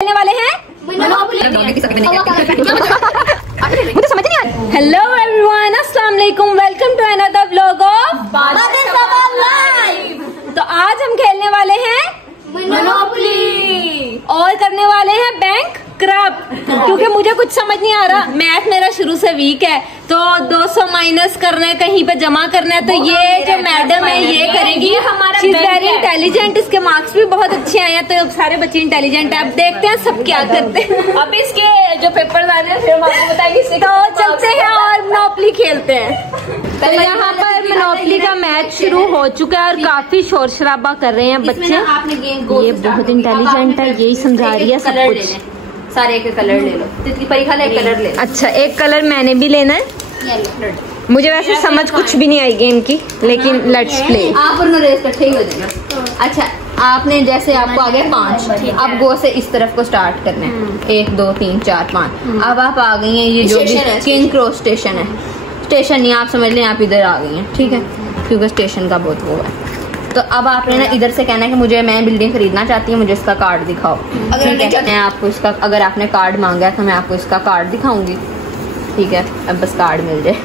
खेलने वाले हैं मुझे समझ नहीं आ रहा। हेलो एवरीवन, अस्सलाम वालेकुम, welcome to another vlog of life. तो आज हम खेलने वाले हैं मोनोपोली और करने वाले हैं बैंक क्रप्ट, क्योंकि मुझे कुछ समझ नहीं आ रहा। मैथ मेरा शुरू से वीक है, तो 200 माइनस करना है, कहीं पे जमा करना है, तो ये जो मैडम है ये करेगी। शी इज वेरी इंटेलिजेंट, इसके मार्क्स भी बहुत अच्छे आए हैं, तो अब सारे बच्चे इंटेलिजेंट है। अब देखते हैं सब क्या करते हैं। अब इसके जो पेपर आ रहे हैं फिर हम आपको बताएंगे। तो चलते हैं और मोनोपोली खेलते हैं। तो यहाँ पर मोनोपोली का मैच शुरू हो चुका है और काफी शोर शराबा कर रहे हैं बच्चे। ये बहुत इंटेलिजेंट है, यही समझा रही है सब कुछ। सारे एक कलर ले लो, तितली परीक्षा एक कलर ले लो। अच्छा, एक कलर मैंने भी लेना है। मुझे वैसे समझ कुछ भी नहीं आई गेम की, लेकिन लेट्स प्ले। आप और नरेश इकट्ठे ही हो जाना। अच्छा, आपने जैसे आपको आ गए 5, अब गो से इस तरफ को स्टार्ट करना है। 1 2 3 4 5। अब आप आ गई हैं ये जो किंग क्रॉस स्टेशन है। स्टेशन नहीं, आप समझ लें आप इधर आ गई हैं, ठीक है, क्योंकि स्टेशन का बहुत वो है। तो अब आपने ना इधर से कहना है कि मैं बिल्डिंग खरीदना चाहती हूँ, मुझे इसका कार्ड दिखाओ। ठीक है, मैं आपको इसका, अगर आपने कार्ड मांगा है तो मैं आपको इसका कार्ड दिखाऊंगी। ठीक है, अब बस कार्ड मिल जाए।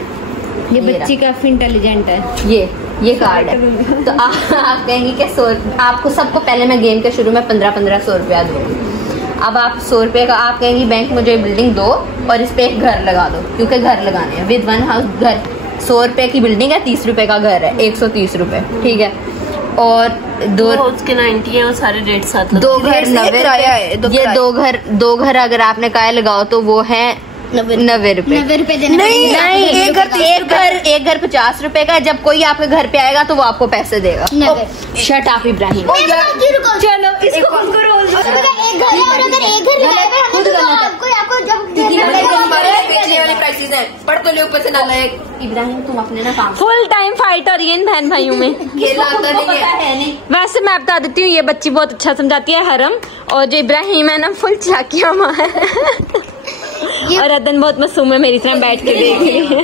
ये बच्ची काफी इंटेलिजेंट है। ये कार्ड है। तो आप कहेंगे कि आपको सबको पहले मैं गेम के शुरू में 1500 रुपया दूंगी। अब आप 100 रुपये का आप कहेंगी बैंक मुझे बिल्डिंग दो और इस पे एक घर लगा दो, क्योंकि घर लगाने हैं। विद वन हाउस घर 100 रुपये की बिल्डिंग है, 30 रुपये का घर है, 130 रुपये। ठीक है, और दो उसके 90 है और सारे रेट साथ। 2 घर 90 है। ये 2 घर अगर आपने काय लगाओ तो वो है 90 रुपए। 90 रुपए देना नहीं, एक घर 50 रुपए का। जब कोई आपके घर पे आएगा तो वो आपको पैसे देगा। शट आप इब्राहिम। चलो इसको खुद को रोल दो। एक घर है और अगर एक घर पढ़ तो ले ऊपर से ना लायक। इब्राहिम तुम अपने ना काम। फुल टाइम फाइट हो रही है इन बहन भाइयों में। वैसे मैं बता देती हूँ, ये बच्ची बहुत अच्छा समझाती है हरम, और जो इब्राहिम है ना फुल चाकिया माँ है। और अदन बहुत मासूम है, मेरी तरह बैठ के देख रही है।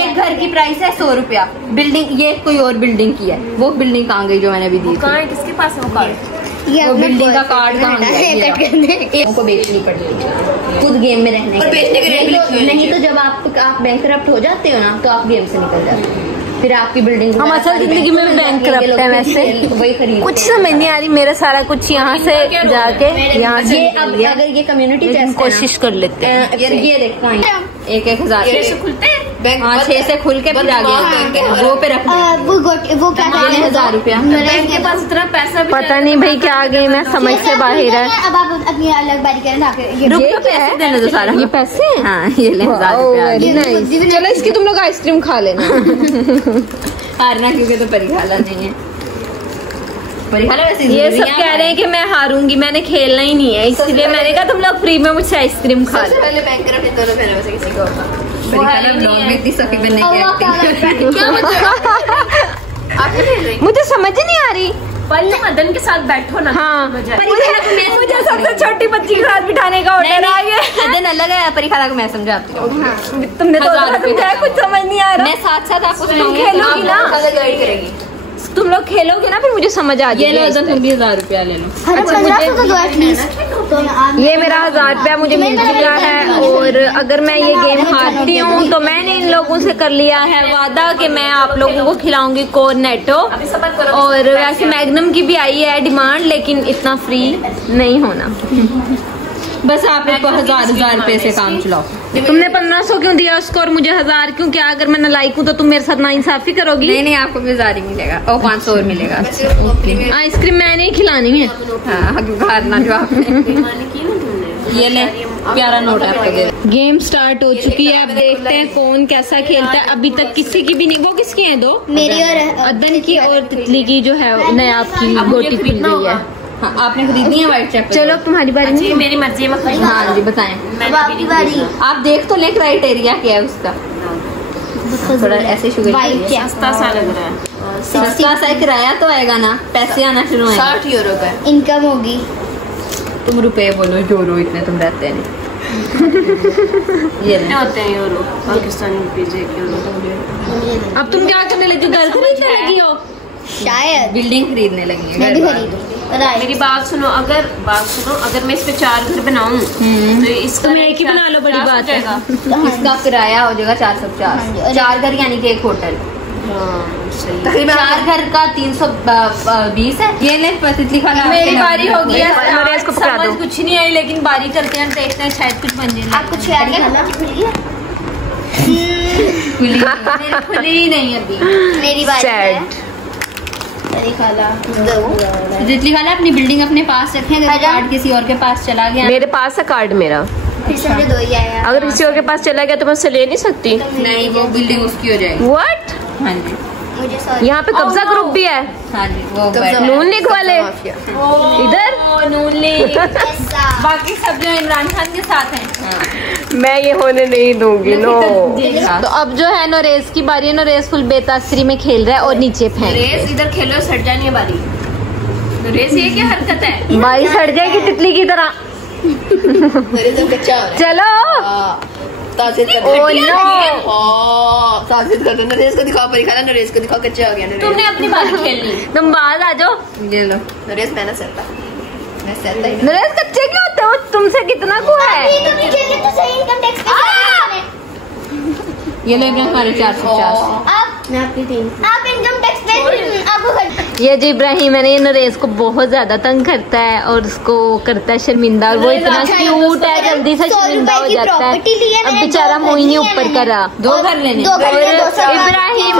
एक घर की प्राइस है 100 रुपया। बिल्डिंग ये कोई और बिल्डिंग की है। वो बिल्डिंग कहाँ गई जो मैंने अभी दी? किसके पास है वो कार्ड? वो बिल्डिंग का कार्ड कहाँ गया? उनको बेचनी पड़ेगी खुद गेम में रहने के लिए। नहीं तो जब आप बैंकरप्ट हो जाते हो ना, तो आप गेम से निकल जाते हो। फिर आपकी बिल्डिंग हम असल जिंदगी में भी बैंकरप्ट है। वैसे वही खरीद कुछ समझ नहीं आ रही, मेरा सारा कुछ यहाँ से जाके यहाँ से। अब अगर ये कम्युनिटी टेस्ट कोशिश कर लेते हैं। ये देखो 1,000 से खुलते हैं। हाँ, 6 से खुल के फिर आगे वो पे रख वो क्या 1000 रुपया। बैंक के पास इतना पैसा भी पता नहीं भाई क्या गेम है, समझ से बाहर है। अब आप अपनी अलग बारी करें। रुक तो पैसे देने दो सारा। ये पैसे हैं? हाँ, ये ले 1000 रुपया। चलो इसकी तुम लोग आइसक्रीम खा लेना। हारना क्योंकि तो परिखाला नहीं है। परिखाला वैसे ये सब कह रहे हैं कि मैं हारूंगी, मैंने खेलना ही नहीं है, इसलिए मैंने कहा तुम लोग फ्री में मुझसे आइसक्रीम खा लो। पहले बैंकरप्ट दोनों पहले वैसे किसी को होगा। परिखाला ब्लॉग में इतनी सफी बनने की मुझे समझ नहीं आ रही। पहले मदन के साथ बैठो ना। हाँ, मुझे सबसे छोटी बच्ची के साथ बिठाने का ऑर्डर आ गया। दिन अलग है। परिखाला को मैं समझाती हूँ। तुमने तो समझाया, कुछ समझ नहीं आ रहा। मैं साथ साथ आपको तुम खेलोगी ना, गाइड करेगी। तुम लोग खेलोगे ना, फिर मुझे समझ आ जाएगी। ये लो, तुम भी 1000 रुपया ले लो। अच्छा, ये मेरा 1000 रुपया मुझे मिल चुका है, और अगर मैं ये गेम हारती हूँ तो मैंने इन लोगों से कर लिया है वादा कि मैं आप लोगों को खिलाऊंगी कॉर्नेटो। और वैसे मैग्नम की भी आई है डिमांड, लेकिन इतना फ्री नहीं होना। बस आप इसको 1000 रुपए से काम चलाओ। तुमने 1500 क्यों दिया उसको और मुझे 1000 क्यों? क्या अगर मैं नालायक हूँ तो तुम मेरे साथ नाइंसाफी करोगी? नहीं, आपको भी 1000 ही मिलेगा और 500 और मिलेगा। आइसक्रीम मैंने ही खिलानी है। हारना जो आपने। ये ले, प्यारा नोट है आपको। गेम स्टार्ट हो चुकी है, अब देखते हैं कौन कैसा खेलता है। अभी तक किसी की भी नहीं। वो किसकी है? 2 मेरी और अदन की और तितली की जो है नया आपकी गोटी खुल गई है। हाँ, आपने खरीदनी है व्हाइट चेक। चलो तुम्हारी बारी। मेरी मर्जी में। हाँ जी, बताएं। अब आपकी बारी। आप देख तो ले क्राइटेरिया क्या है उसका। थोड़ा ऐसे शुगर सस्ता सा लग रहा है। सस्ता सा किराया तो आएगा ना, पैसे आना शुरू होंगे। 60 यूरो का इनकम होगी। तुम रुपए बोलो, यूरो इतने तुम रहते हैं। ये होते हैं यूरो, पाकिस्तानी रुपीज 1 यूरो। अब तुम क्या करने लगी? घर खरीदने लगी हो? शायद बिल्डिंग खरीदने लगी है। मैं भी खरीदूंगी। मेरी बात सुनो, अगर मैं इस पे 4 घर बनाऊं तो इसका तुम एक ही बना लो, बड़ी बात है। इसका किराया हो जाएगा 450, 4 घर यानी कि एक होटल। सही। 4 घर का 320 है। ये ले तितली खाना। मेरी बारी हो गई है। मेरे इसको पकड़ा दो। समझ कुछ नहीं आई, लेकिन बारी करते हैं, देखते हैं शायद कुछ बन जाए। आप कुछ याद है? खुली ही नहीं अभी। मेरी बारी है। तितली खाना अपनी बिल्डिंग अपने पास रखें, अगर कार्ड किसी और के पास चला गया। मेरे पास है कार्ड मेरा। फिर से मुझे 2 ही आया। अगर किसी और के पास चला गया तो मैं उससे ले नहीं सकती। नहीं, वो बिल्डिंग उसकी हो जाएगी। व्हाट? हाँ जी, मुझे सॉरी। यहाँ पे कब्जा ग्रुप भी है। हाँ जी, वो नून लीग वाले इधर नून लीग, ऐसा। बाकी सब जो इमरान खान के साथ हैं। मैं ये होने नहीं दूंगी। नो। तो अब जो है नोरेस की बारी है। नोरेस फुल बेतासरी में खेल रहा है और नीचे फेंक। रेस इधर खेलो, सट जानी है बारी। रेस ये क्या हरकत है? बारी सड़ जाएगी तितली की तरह। चलो। नरेश को दिखाओ, परिखाना नरेश को दिखाओ, कच्चा हो गया नरेश। तुमने अपनी बारी खेलनी, तुम बाहर आ जाओ। ये लो नरेश, मैं ना सहता, मैं सहता ही। नरेश कच्चे क्यों होते हो? तुमसे कितना को है? तो सही इनकम टैक्स ये ले हमारे 450। आप इनकम टैक्स पे आपको ये जो इब्राहिम है ना, ये नरेश को बहुत ज्यादा तंग करता है और उसको करता है शर्मिंदा, और वो इतना क्यूट है, जल्दी से शर्मिंदा हो जाता है। अब बेचारा मोहिनी ऊपर कर रहा। 2 घर लेने। इब्राहिम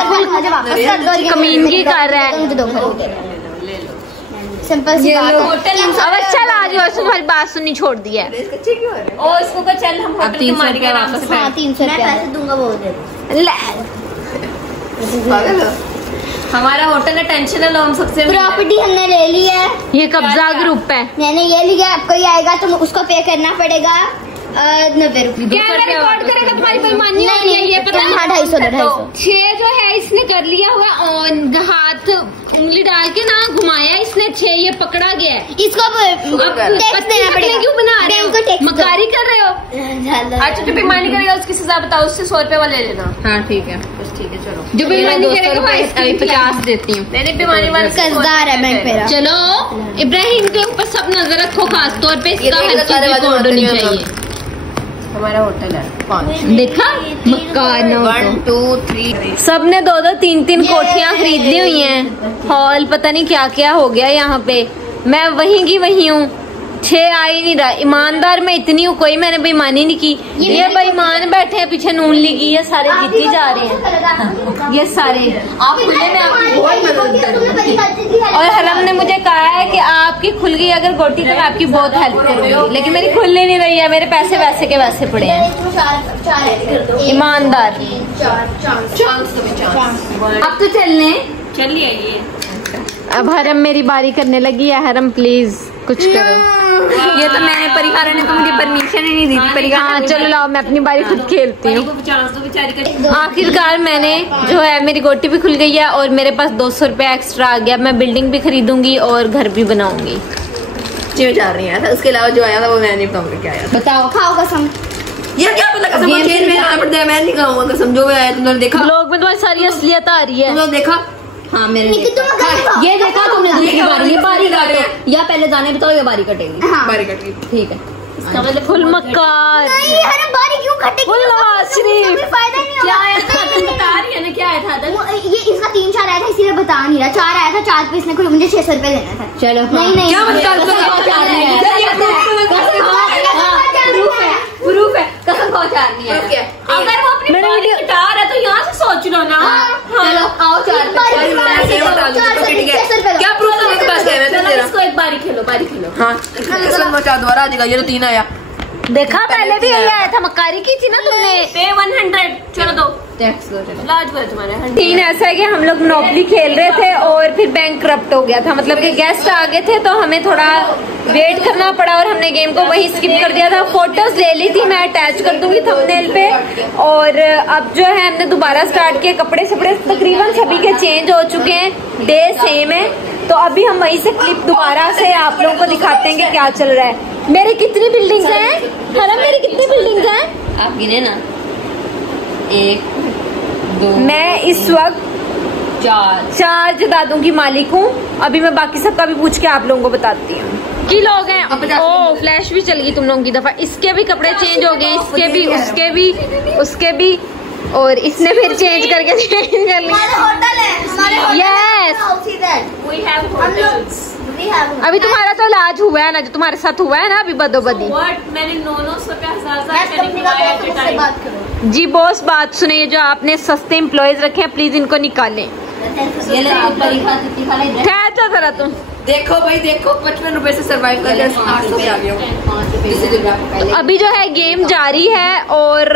कमीनगी कर रहा है। सिंपल सी बात है। अब अच्छा ला रही हो, तुम्हारी बात सुननी छोड़ दी है। कच्चे क्यों है? ओ इसको का चल हम होटल के मालिक के नाम से। हाँ 300 मैं पैसे दूंगा बोल दे। पागल हो? हमारा होटल है, टेंशन है लो, हम सबसे प्रॉपर्टी हमने ले ली है, ये कब्जा ग्रुप है। मैंने ये लिया, आपको ये आएगा तो उसको पे करना पड़ेगा 90 रुपये। क्या रिकॉर्ड करेगा? तुम्हारी बेईमानी हो रही है, ये पता नहीं। 250 6 जो है इसने कर लिया हुआ ऑन, हाथ उंगली डाल के ना घुमाया इसने, 6 ये पकड़ा गया है। इसको टैक्स देना पड़ेगा। क्यों बना रहे बैंक को हो? टैक्स दो। मकारी कर रहे हो? अच्छा जो बेईमानी करेगा उसकी सजा बताओ, उससे 100 रुपए वाला ले लेना। हाँ ठीक है, बस ठीक है, चलो। जो बेईमानी करेगा वो अभी 50 देती हूँ। मैंने बेईमानी वाला कर्जदार है बैंक मेरा। चलो इब्राहिम के ऊपर सब नजर रखो, खास तौर पे इसका हर चीज रिकॉर्ड होनी चाहिए। हमारा होटल है 5। देखा? मकान 1 2 3। सब ने 2 2 3 3 कोठियां खरीद ली हुई हैं। हॉल पता नहीं क्या क्या हो गया यहाँ पे। मैं वहीं की वहीं हूँ, 6 आ ही नहीं रहा। ईमानदार मैं इतनी हूँ, कोई मैंने बेईमानी नहीं की। ये बेईमान बैठे हैं पीछे नून लीगी, ये सारे जीती जा रहे हैं। ये सारे आप खुले में आपकी बहुत मदद करूँगी, और हलम ने मुझे कहा है कि आपकी खुल गई अगर गोटी तो मैं आपकी बहुत हेल्प करूँगी, लेकिन मेरी खुल ही नहीं रही है। मेरे पैसे वैसे के वैसे पड़े हैं। ईमानदार। अब तो चलने चलिए ये अब हरम मेरी बारी करने लगी है। हरम प्लीज कुछ करो। ये तो मैंने परिखाना ने तो मुझे परमिशन ही नहीं दी थी। हाँ चलो लाओ, मैं अपनी बारी खुद खेलती हूँ। 50 दो बेचारी का। आखिरकार मैंने जो है मेरी गोटी भी खुल गई है और मेरे पास 200 रुपया एक्स्ट्रा आ गया। मैं बिल्डिंग भी खरीदूंगी और घर भी बनाऊंगी। जा रही है। उसके अलावा जो आया था वो मैं नहीं बताऊंगी क्या आया। बताओ, खाओ कसम। ये क्या पता कसम, खेल में आना पड़ता है। मैं नहीं कहूँगा कसम, जो भी आया तुमने देखा। ब्लॉग में तुम्हारी सारी असलियत आ रही है। तुमने देखा? हाँ मैंने निकी, तुम कर ये देखा तुमने दूसरी बारी। ये बारी काटो या पहले जाने बताओ, ये बारी कटेगी। हाँ। बारी कटेगी, ठीक है। इसका मतलब फुल मक्कार। नहीं, हर बारी क्यों कटेगी? फुल नवाज शरीफ। फायदा नहीं क्या होगा। आया था? तुम बता रही है ना क्या आया था? ये इसका 3 4 आया था, इसीलिए बता नहीं रहा। 4 आया था, 4 पे इसने मुझे 600 रुपए देना था। चलो नहीं नहीं, क्या मतलब प्रूफ है, कसम पहुंचानी है। अगर वो अपनी बारी गिटार है तो यहाँ से सोच लो ना। चलो आओ 4 क्या प्रूफ है मेरे पास? चलो इसको एक बारी खेलो, बारी खेलो। हाँ कसम पहुंचा दोबारा आ जाएगा। ये तो 3 आया। देखा पहले भी यही आया था, मक्कारी की थी ना तुमने। पे 100 चलो दो टैक्स दो। चलो लाज हुआ तुम्हारे। सीन ऐसा है कि हम लोग मोनोपोली खेल रहे थे और फिर बैंक करप्ट हो गया था। मतलब कि गेस्ट आ गए थे तो हमें थोड़ा वेट करना पड़ा और हमने गेम को वही स्किप कर दिया था। फोटोज ले ली थी, मैं अटैच कर दूंगी थंबनेल पे। और अब जो है हमने दोबारा स्टार्ट किया। कपड़े शपड़े तकरीबन सभी के चेंज हो चुके हैं, डे सेम है। तो अभी हम वहीं से क्लिप दोबारा से आप लोगों को दिखाते हैं कि क्या चल रहा है। मेरी कितनी बिल्डिंग्स हैं? हरम मेरी कितनी बिल्डिंग्स हैं? आप गिने ना। 1 2 मैं इस वक्त 4 जायदादों की मालिक हूँ अभी मैं बाकी सबका भी पूछ के आप लोगों को बताती हूँ कि लोग हैं। ओ फ्लैश भी चल गई तुम लोगों की दफा। इसके भी कपड़े चेंज हो गए, इसके भी, उसके भी और इसने फिर चेंज करके चेंज कर लिया। यस अभी तुम्हारा तो इलाज हुआ है ना, जो तुम्हारे साथ हुआ है ना अभी बदोबदी। मैंने 900 रुपया जी बॉस बात सुने, ये जो आपने सस्ते एम्प्लॉयज रखे हैं प्लीज इनको निकालें। ठहर जा जरा तुम। देखो भाई देखो 55 रुपए से सर्वाइव कर लिया, 800 पे आ गया। अभी जो है गेम जारी है और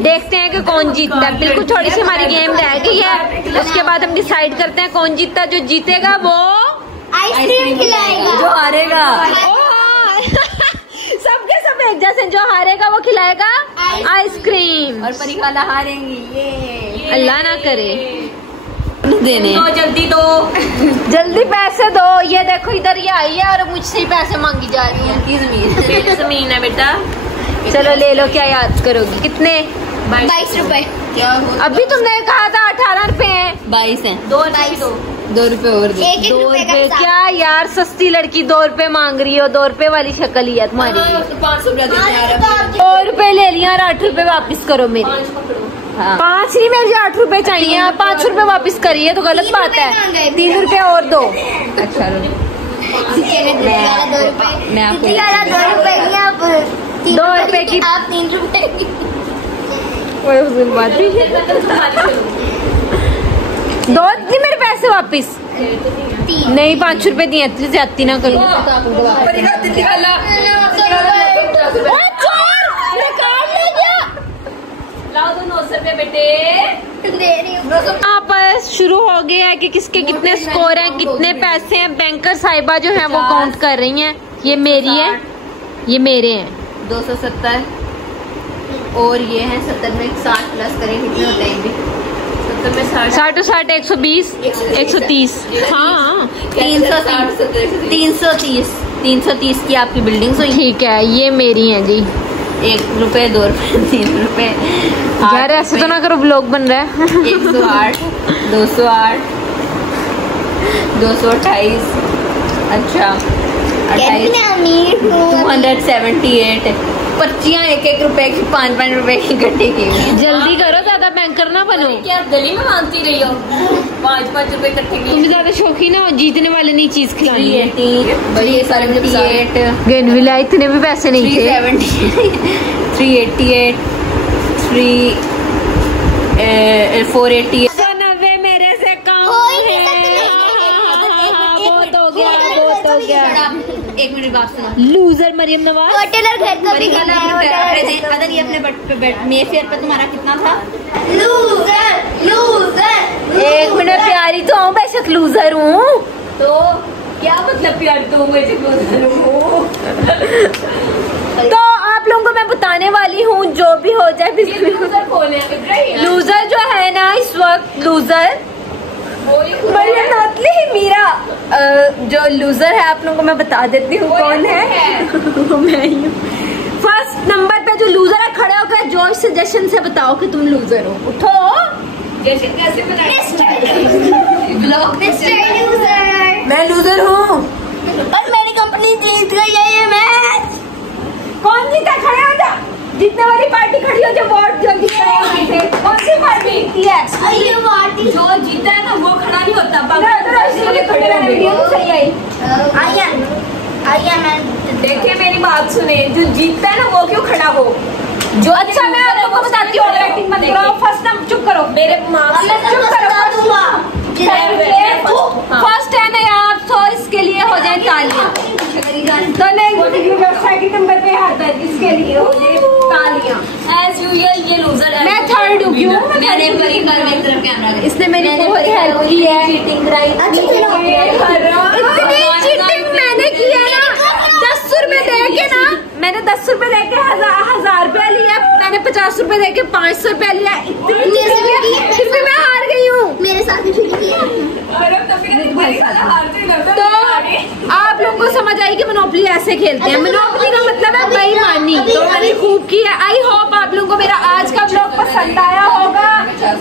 देखते हैं कि कौन जीतता है। बिल्कुल थोड़ी सी हमारी गेम रह गई है, उसके बाद हम डिसाइड करते हैं कौन जीतता। जो जीतेगा वो आइसक्रीम खिलाएगा, जो हारेगा सबके सब एक जैसे, जो हारेगा वो खिलाएगा आइसक्रीम और परिखाला हारेंगी। ये अल्लाह ना करे। देने तो जल्दी दो, जल्दी पैसे दो। ये देखो इधर ये आई है और मुझसे ही पैसे मांगी जा रही है। की जमीन मेरी जमीन है बेटा। चलो ले लो, क्या याद करोगी? कितने? 22 रुपए। क्या अभी तुमने कहा था 18 रुपए है। 22 है। 2 रुपए दो। 2 रुपए और दे। 1 2 रुपए का रुपए हिसाब। क्या यार, सस्ती लड़की 2 रुपए मांग रही हो। 2 रुपए वाली शक्ल ही है तुम्हारी। 500 रुपया देते हैं। 2 रुपए ले लिया और 8 रुपए वापिस करो मेरे। 5 पकड़ो। हाँ। 5 नहीं, मुझे 8 रुपए चाहिए। आप 5 रुपए वापिस करिए तो गलत बात है। 3 रुपए और दो। अच्छा ये 2 रुपए, मैं आपको 2 रुपए की आप 2 रुपए की आप 3 रुपए की। बात दो नहीं, मेरे पैसे वापिस नहीं। 5 रुपए दिए, ज्यादती ना करो। लाओ दो 900 रुपए बेटे। दे रही हूँ। आपस शुरू हो गया है कि किसके कितने स्कोर हैं, कितने पैसे हैं। बैंकर साहिबा जो है वो काउंट कर रही हैं। ये मेरी है, ये मेरे हैं। 270 और ये है 70 में 60 प्लस करें कितने होते हैं? भी 70 में 60 60 और 60 120 130। हाँ 330 की आपकी बिल्डिंग हुई। ठीक है, ये मेरी हैं जी। 1 रुपए 2 रुपए 3 रुपए। यार ऐसे तो ना करो, ब्लॉग बन रहा है। 108 208 228। अच्छा 28 278। पर्चियाँ 1-1 रुपए की 5-5 रुपए की इकट्ठी की हुई हैं। जल्दी करो, ज्यादा बैंकर ना बनो। क्या गली में मांगती रही हो? 5-5 रुपए इकट्ठे तुम ज्यादा शौकीन हो, जीतने वाले नहीं चीज खिलानी है। 378 गेनविला इतने भी पैसे नहीं थे। 388 488। 190 मेरे से कम हो ही नहीं है। सकते। बहुत हो गया, बहुत हो गया। 1 मिनट बात सुनो। लूजर मरियम नवाज। होटल और घर का भी परिखाला करना है। अगर ये अपने मेफेयर पे तुम्हारा कितना था? लूजर 1 मिनट, प्यारी तो हूँ, बेशक लूजर हूँ। तो क्या मतलब प्यार तो मुझे तो आप लोगों को मैं बताने वाली हूँ, जो भी हो जाए। लूजर कौन है? लूजर जो है ना इस वक्त, लूजर मरियम नतली मीरा। जो लूजर है आप लोगों को मैं बता देती हूँ कौन है। मैं ही हूँ। फर्स्ट नंबर पे जो लूजर है, खड़े होकर जोश से जश्न से बताओ कि तुम लूजर हो। उठो। जैसे कैसे बनाया? मैं लूजर हूँ और मेरी कंपनी जीत गई है ये मैच। कौन जीता? खड़े हो जा। जीतने वाली पार्टी खड़ी हो, जो वोट जो जीता है वहाँ से। कौन सी पार्टी जीती है? ये पार्टी जो जीता है ना वो खड़ा नहीं होता। आइए मैं देखिए मेरी बात सुने, जो जीतता है ना वो क्यों खड़ा हो? जो अच्छा मैं आप लोगों को बताती हूँ, एक्टिंग मत करो। फर्स्ट नंबर चुप करो, मेरे माँ चुप करो। फर्स्ट है ना आप, तो इसके लिए हो जाए तालियां। तो नहीं, सेकंड नंबर पे आता है, इसके लिए हो जाए तालियां। एज यूजुअल ये लूजर है। मैं थर्ड हूँ। क्यों? मैंने परिखाला में तरफ कैमरा इसने मेरी बहुत हेल्प की है। चीटिंग कराई। इतनी चीटिंग मैंने की है ना। 10 रुपए दे के ना, मैंने 10 रुपए दे के 1000 रुपया लिया। मैंने 50 रुपए दे के 500 रुपया लिया। इतनी फिर भी मैं हार गई हूँ। मेरे साथ भी ठीक है। तो आप लोगों को समझ आई कि मोनोपोली ऐसे खेलते हैं। मोनोपोली का मतलब है बेईमानी। तो मैंने खूब की है। आई होप आप लोगों को मेरा आज का व्लॉग पसंद आया होगा।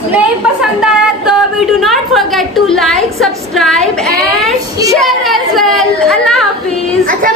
नहीं पसंद आया तो video do not forget to like, subscribe and share as well. अल्लाह हाफिज। अच्छा